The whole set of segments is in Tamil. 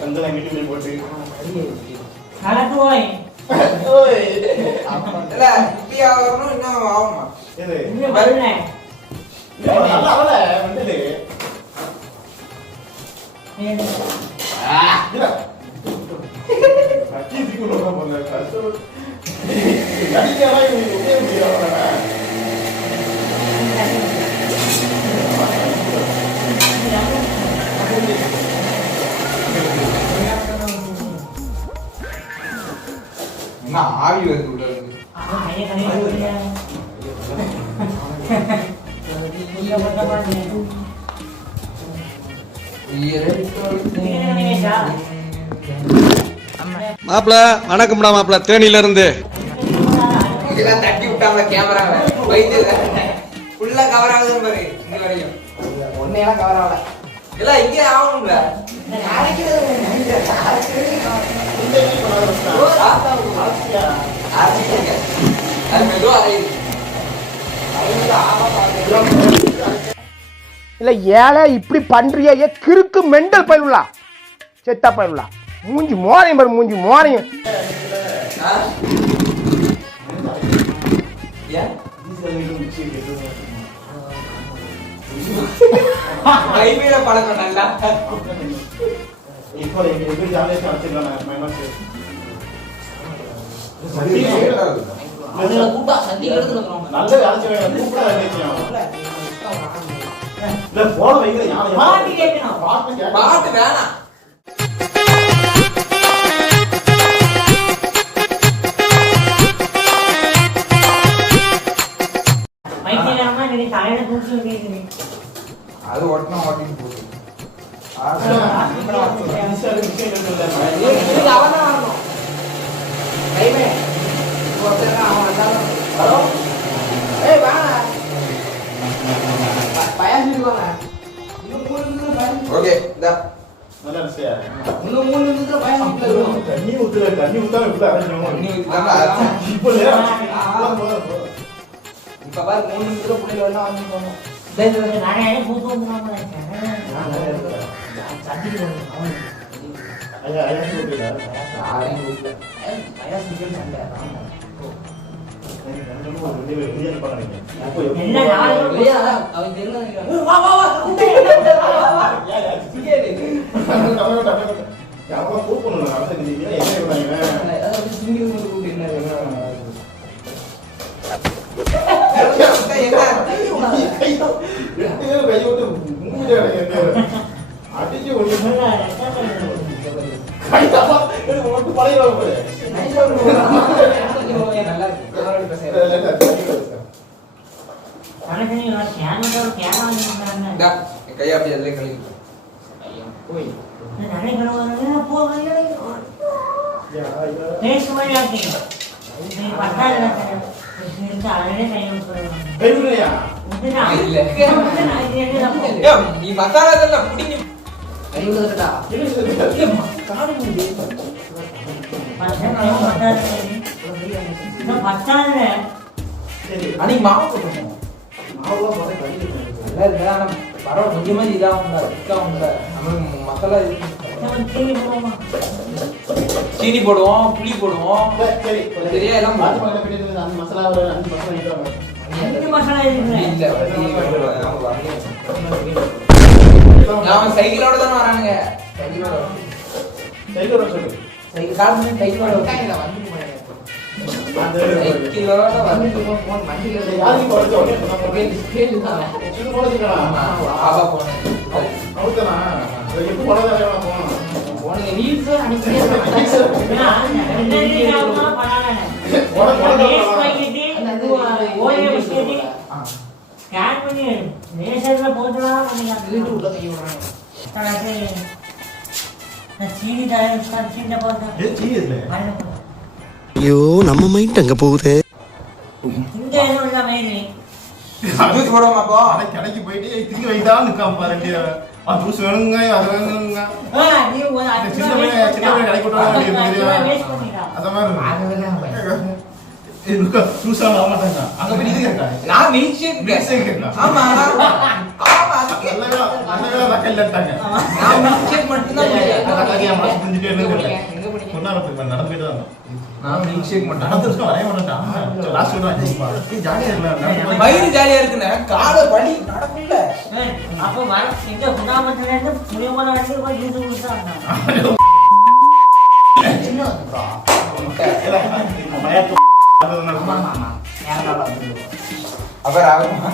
கொஞ்சம் மீட்டிங் போட்டு கலக்குவோய் இல்ல இப்படியா வரணும் இன்னும் ஆகுமா இது இன்னும் வரல நல்லா அவல வந்துடு இல்ல அக்கி திக்கு லோக போல கஷ்டம் கடிக்கறா இது ஒரே முடியல நான் ஆவி வருது உள்ள இருந்து கையை கழுவி போறியா நீங்க பண்ண மாட்டீங்க மாப்பிள வணக்கம்டா மாப்பிள தேனில இருந்து இதெல்லாம் தட்டி விட்டாங்க கேமராவை வைத்துல ஃபுல்லா கவர் ஆகுது பாரு இங்க வரையும் ஒன்னையெல்லாம் கவர் ஆகல இல்ல இங்கே ஆகணும்ல இல்ல ஏழை இப்படி பண்றியே கிறுக்கு மெண்டல் பயிலுலா செத்தா பயிலுலா மூஞ்சி மோரையும் பாரு மூஞ்சி மோரையும் கைவிட பழக்கம் நல்லா இப்போ எப்படி ஜாலியா வச்சிருக்காங்க மைனஸ் அதுல கூட்டா சந்தி எடுத்துறோம் நல்ல வேலை கூப்பிட வேண்டியது இல்ல போன வைக்கிற யாரை பாட்டு கேட்கணும் பாட்டு வேணாம் மைக்கேலாமா நீ தலையில தூக்கி வைக்கிறீங்க அது ஓட்டணும் ஓட்டிட்டு போகுது அவன் வரணும் கைமே அவன் வந்தாலும் ஏய் வாங்க பயந்துடுவாங்க ஓகே இதா நல்லா இருந்துச்சு இன்னும் 3 நிமிஷத்துல பயந்துடுவாங்க தண்ணி ஊத்தாம இப்படி அரைஞ்சோம் தண்ணி ஊத்திட்டாங்க இப்போ இப்ப பாரு 3 நிமிஷத்துல புள்ளைல வேணா வந்து போணும் நானே பூத்து வந்துடாம சந்திக்கு அவன் ஐயா ஐயா சொல்றீங்க யாரையும் ஊத்தல பையன் சிக்கல் சண்டை என்ன நாளை அவன் தெரியல வா வா வா கூப்பிடணும் அடிச்சு கையா அப்படி அதுல கழுவி நீ மசாலா இதெல்லாம் புடிங்க அன்னைக்கு மாவு போட்டோம் பரவாயில்ல கொஞ்சமா இதாகும்டா திக்காகும்டா நம்மளுக்கு மசாலா சீனி போடுவோம் புளி போடுவோம் சரியா எல்லாம் மசாலா அவன் சைக்கிளோட தானே வரானுங்க சைக்கிளோட சைக்கிளோட வந்து ஐயோ நம்ம மைண்ட் அங்க போகுது கடைக்கு போயிட்டு திங்க வைதான் நிக்காம பாருங்க ஜூஸ் வேணுங்க அது வேணுங்க சின்ன பையன் கடைக்கு அந்த மாதிரி ஜூஸ் ஆக மாட்டாங்க அங்க போய் நான் மில்க் ஷேக் ஆமா ஆமா நல்ல மக்கள் இல்லட்டாங்க. நான் milkshake மட்டும்தான் குடிக்கிறேன். என் மனசு புரிஞ்சுட்டே எங்க இருக்கு. போனீங்க? எங்க போனீங்க? பொன்னாரத்துக்கு நடந்து போயிட்டு தான் நான் milkshake மட்டும். நடந்து வருஷம் வரைய மாட்டேன். லாஸ்ட் வீடு ஜாலியா இருக்கலாம். வயிறு ஜாலியா இருக்குண்ணே. காலை வலி நடக்கல. அப்போ வர இங்க குணாமத்துல இருந்து புளியமலை வரைக்கும் போய் ஜூஸ் குடிச்சாங்க. சின்ன ப்ரோ. அப்புறம் ஆகுமா?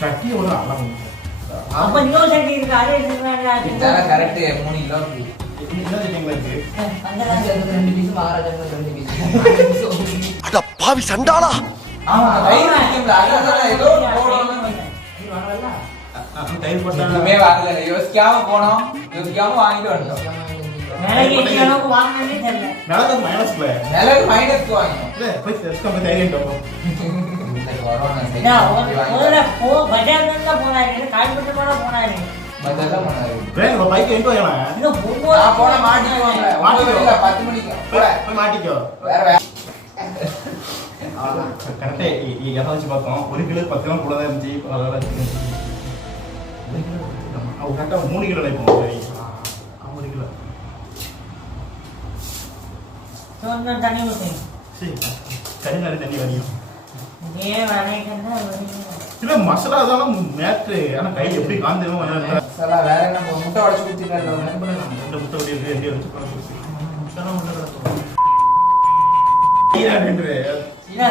சட்டி ஒரு அளவு. அப்ப நியோ சட்டி இருக்கு அதே இருக்குறாங்க. இதான் கரெக்ட் 3 கிலோ இருக்கு. என்ன சட்டிங்களா இருக்கு? அட பாவி சண்டாளா. ஆமா வயிறு நிக்கும்ல. அதான் ஏதோ போடணும். தயிர் போட்டா எதுவுமே வாங்கல. யோசிக்காம போனோம். யோசிக்காம வாங்கிட்டு வந்தோம். மேலே ஏத்தி அளவுக்கு வாங்குனதே தெரியல. மேல மைனஸ்ல. நிலவு மைனஸ் வாங்கினோம். இல்ல போய் டெஸ்ட் தயிர் எடுத்தோம். முதல்ல போ பஜார்ல போனாரு காய்கறி போனா போனாரு. வேற பைக் எங்க போயனா? இன்னும் நான் போன மாட்டிக்குவாங்க. மாட்டிக்கல 10 மணிக்கு. போய் மாட்டிக்கோ. வேற கரெக்டா எதாச்சும் பார்த்தோம். 1 கிலோ 10 கிலோ கூட தான் இருந்துச்சு. அதனால அவங்க கரெக்டா 3 கிலோ இப்போ. 1 கிலோ. சொன்ன தண்ணி ஊத்தி. சரி. கரிநாடு தண்ணி வடியும். ஏன் வரைக்கன்னா வரைங்க. இல்ல மசாலா தான் மேட்ரு. ஆனா கை எப்படி காந்தமோ சலா வேற என்ன முட்டை உடைச்சு ஊத்திட்டாங்க. இந்த முட்டை வடி இருக்கு எப்படி வச்சு பண்ண போறீங்க? முட்டை உள்ள ஈரா இல்ல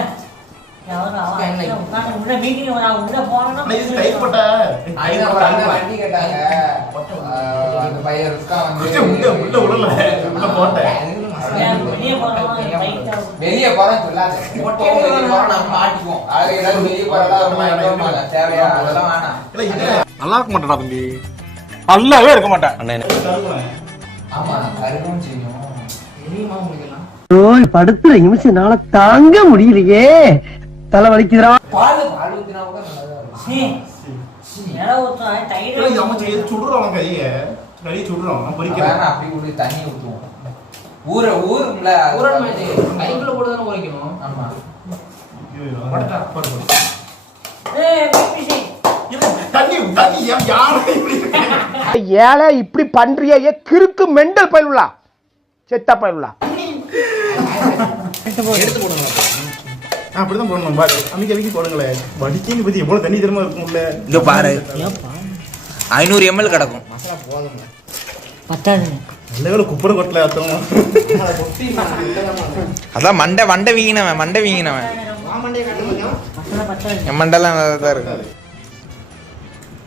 யாரோ உட்கார்ந்து உள்ள மீட்டிங் உள்ள போறேன்னா இது கை போட்டா வண்டி கேட்டாங்க. அந்த பையன் ருஸ்கா வந்து உள்ள உள்ள போட்டேன். வெளியே போறோம் பைக் வெளியே போறோம் சொல்லாத. வெளியே போறோம் நம்ம மாட்டிக்குவோம். அது ஏதாவது வெளியே போறதா ரொம்ப தேவையா அதெல்லாம் வேணாம். இல்ல இது நல்லா இருக்க மாட்டேடா தம்பி. நல்லாவே இருக்க மாட்டேன். அண்ணே ஆமா கருவும் செய்யும். தெரியுமா உங்களுக்கு எல்லாம்? ஓய் படுத்துற நிமிஷம்னால தாங்க முடியலையே. தலை வலிக்குதுடா. பால் ஊத்தினா கூட நல்லதா இருக்கும். மேல ஊத்துறா டைட் இது நம்ம செய்ய சுடுறோம் கையை சுடுறோம். நம்ம பொரிக்கிறோம். வேணா அப்படி கூட தண்ணி ஊத்துவோம். ஊரும்ல ஊரணும். இது கைக்குள்ள போட்டு தான ஊறிக்கணும். ஆமா படடா போடு. ஏய் பிசி தண்ணி தண்ணி யாரு இப்படி இருக்கு? ஏழை இப்படி பண்றியே கிறுக்கு மெண்டல் பயிலுலா. செத்த பயிலுலா. எடுத்து போடுங்க. அப்படிதான் போடணும் பாரு. அன்னைக்கு போடுங்களே. வடிக்கிங்க பத்தி எவ்வளவு தண்ணி தெரியுமா இருக்கும்ல. இங்க பாரு 500 ml கிடக்கும். பத்தாது. நல்லவேளை குப்புற கொட்டல அத்தமா. அதான் மண்டை வீங்கினவன் மசாலா பத்தாது. என் மண்டெல்லாம் நல்லா தான் இருக்கு.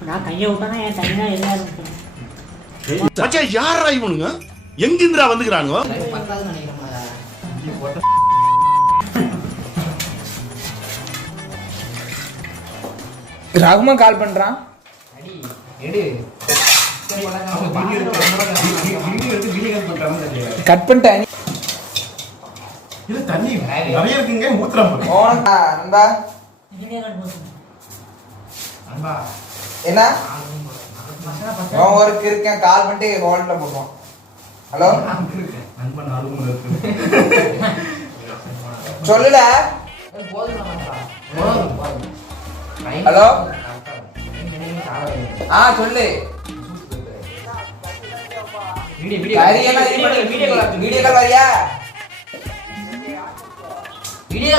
நான் கையை விட்டானா என் தண்ணி தான் எல்லாம் இருக்கு. மச்சான் யாரா இவனுங்க எங்கிந்திரா வந்துக்கிறானுங்க ரகுமான் கால் பண்றான். கட் பண்ணிட்டேன். இது தண்ணி நிறைய இருக்குங்க ஊத்துறோம். நண்பா இதுலயே கட் போடு. என்ன ஒர்க் இருக்கேன். கால் பண்ணிட்டு ஹோல்ட்ல போடுவோம். ஹலோ நண்பன் ஆளுங்க இருக்கு. சொல்லுல. ஹலோ சொல்லு. வீடியோ கால் வரியா? வீடியோ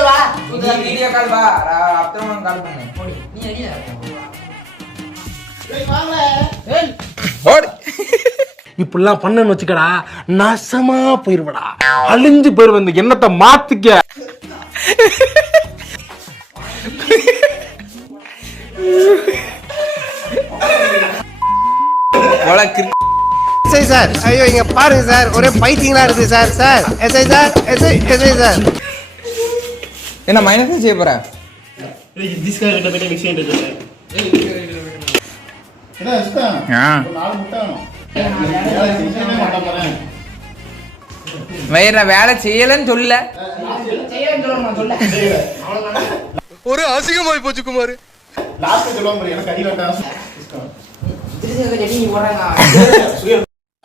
கால் வா. அப்புறம் கால் பண்ணு. இப்படிலாம் பண்ணன்னு வச்சுக்கடா நாசமா போயிருவடா. அழிஞ்சு போயிருவ. இந்த எண்ணத்தை மாத்திக்க. சார் ஐயோ இங்க பாருங்க சார் ஒரே பைத்தியங்களா இருக்கு sir. Sir SI sir SI sir. என்ன மைனஸ் செய்ய போற? டிஸ்கா கிட்ட போய் விஷயம் இருக்கு. என்ன இஸ்கா? ஒரு 4 முட்டை வேணும். வேற வேலை செய்யலன்னு சொல்லல. ஒரு அசிங்கமாய் போச்சு குமார். லாஸ்ட் சொல்லுவாங்க பாரு. எனக்கு அடி வேண்டாம்.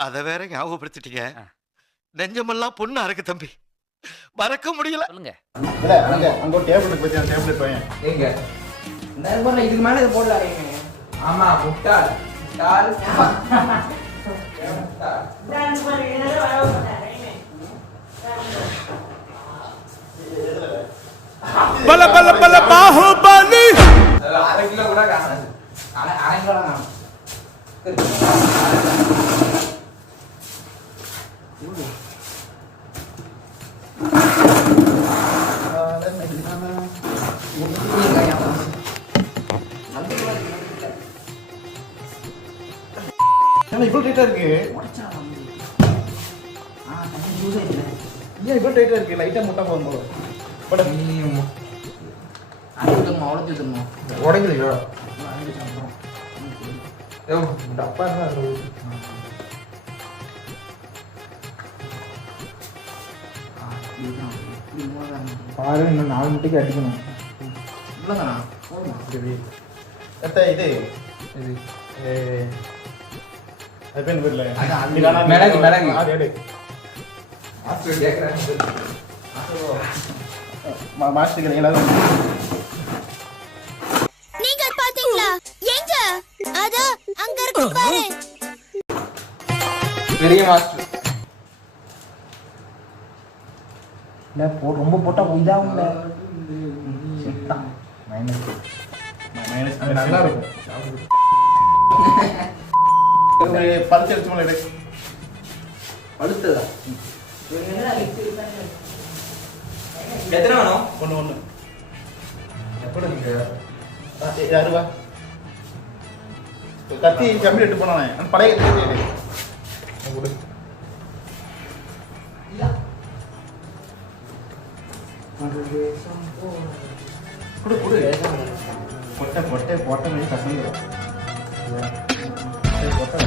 அத வேற ஞாபகப்படுத்திட்டீங்க. நெஞ்சமெல்லாம் பொண்ணு அறக்கு தம்பி. மறக்க முடியல. இல்ல அங்க ஒரு டேபிள் இருக்கு. பத்தியா டேபிள் போய் எங்க இந்த போடல இதுக்கு மேல இது போடல ஆமா முட்டாள் முட்டாள் பல பல பல பாகுபலி 1/2 கிலோ கூட காணாது 1/2 கிலோ காணாது இவ்வளவு டைட்டா இருக்கு ஏன் இவ்வளவு டைட்டா இருக்கு லைட்டா முட்டை போகும் போது உடைக்குது டப்பா பாரு இன்னும் 4 முட்டைக்கு அடிக்கணும் இது அது பேர் தெரியல மிளகு மிளகு அது எடு மாஸ்டர் எல்லாரும் நீங்க பாத்தீங்களா எங்க அது அங்க இருக்கு பாரு பெரிய மாஸ்டர் இல்ல ரொம்ப போட்டா இதாகும்ல மைனஸ் நல்லா இருக்கும் பழுத்து எடுத்து மேலே எடு பழுத்ததா எத்தனை வேணும் ஒன்று எப்படி யாருவா கத்தி கம்பி எடுத்து போனானே பழைய கத்தி கொடு கொடு கொடு பொட்டை பொட்டை பொட்டை கசந்து பொட்டை